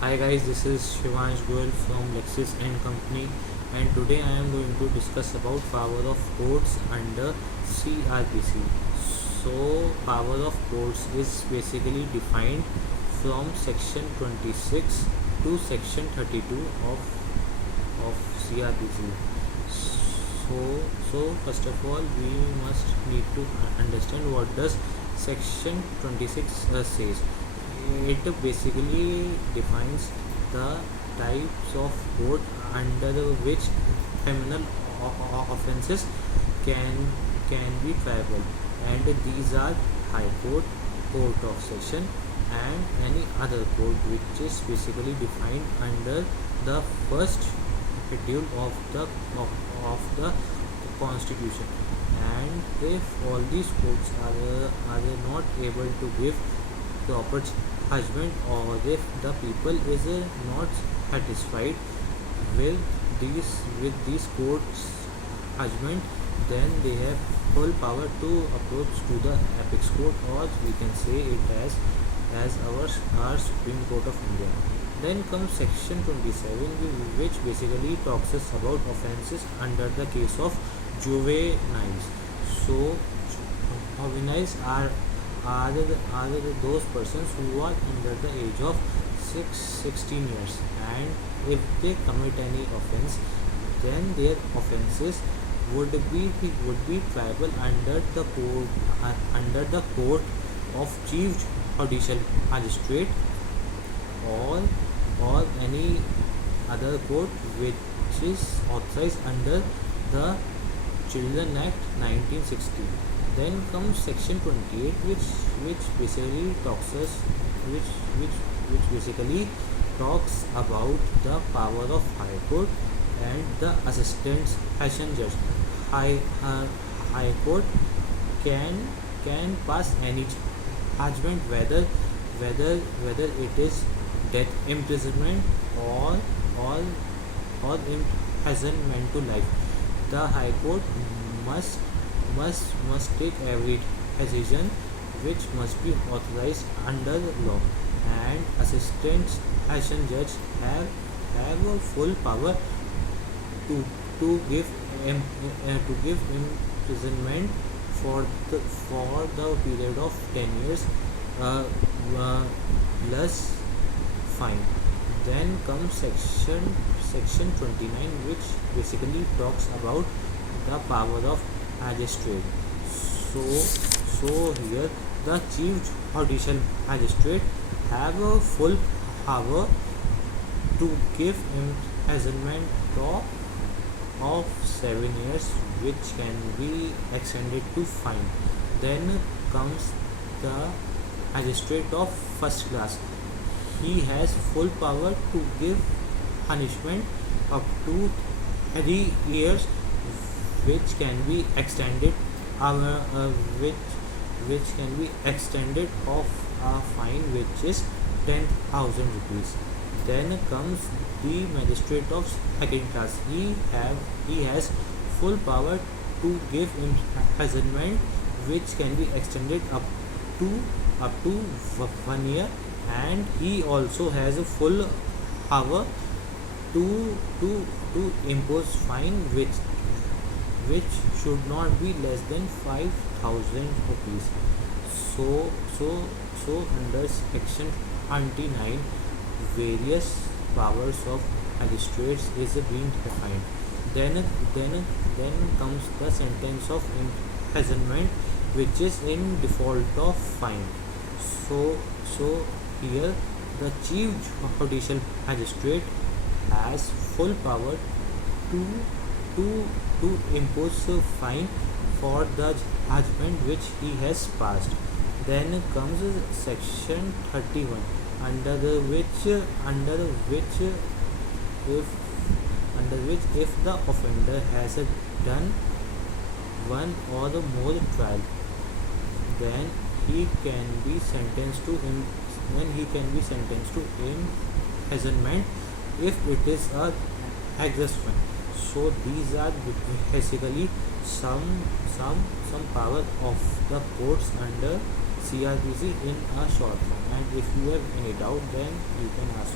Hi guys, this is Shivansh Goel from Lexis and Company, and today I am going to discuss about power of courts under CRPC. So power of courts is basically defined from section 26 to section 32 of CRPC. So first of all, we must need to understand what does section 26 says. It basically defines the types of court under which criminal offences can can be triable, and these are High Court, Court of Session, and any other court which is basically defined under the first schedule of the Constitution. And if all these courts are not able to give proper judgment, or if the people is not satisfied with these courts judgment, then they have full power to approach to the apex court, or we can say it as our Supreme Court of India. Then comes section 27, which basically talks us about offences under the case of juveniles. So juveniles are those persons who are under the age of 16 years, and if they commit any offense, then their offenses would be triable under the court of chief judicial magistrate, or any other court which is authorized under the Children Act 1960. Then comes section 28, which basically talks us which basically talks about the power of High Court and the assistant session judge. High Court can pass any judgment, whether it is death imprisonment, or or imprisonment to life. The High Court must must take every decision which must be authorized under law, and assistant session judge have a full power to give to give imprisonment for the period of 10 years, uh, uh, plus fine. Then comes section 29, which basically talks about the power of magistrate. So here the chief judicial magistrate have a full power to give imprisonment of 7 years, which can be extended to fine. Then comes the magistrate of first class. He has full power to give punishment up to 3 years, which can be extended which can be extended of a fine which is 10,000 rupees. Then comes the magistrate of second class. He has full power to give imprisonment, which can be extended to up to 1 year, and he also has a full power to impose fine which should not be less than 5,000 rupees. So under section 29, various powers of magistrates is being defined. Then comes the sentence of imprisonment, which is in default of fine. So here the chief judicial magistrate has full power to to impose a fine for the judgment which he has passed. Then comes section 31, under which if if the offender has done one or the more trial, then he can be sentenced to imprisonment if it is a exhaustion. So these are basically some power of the courts under CRPC in a short form. And if you have any doubt, then you can ask.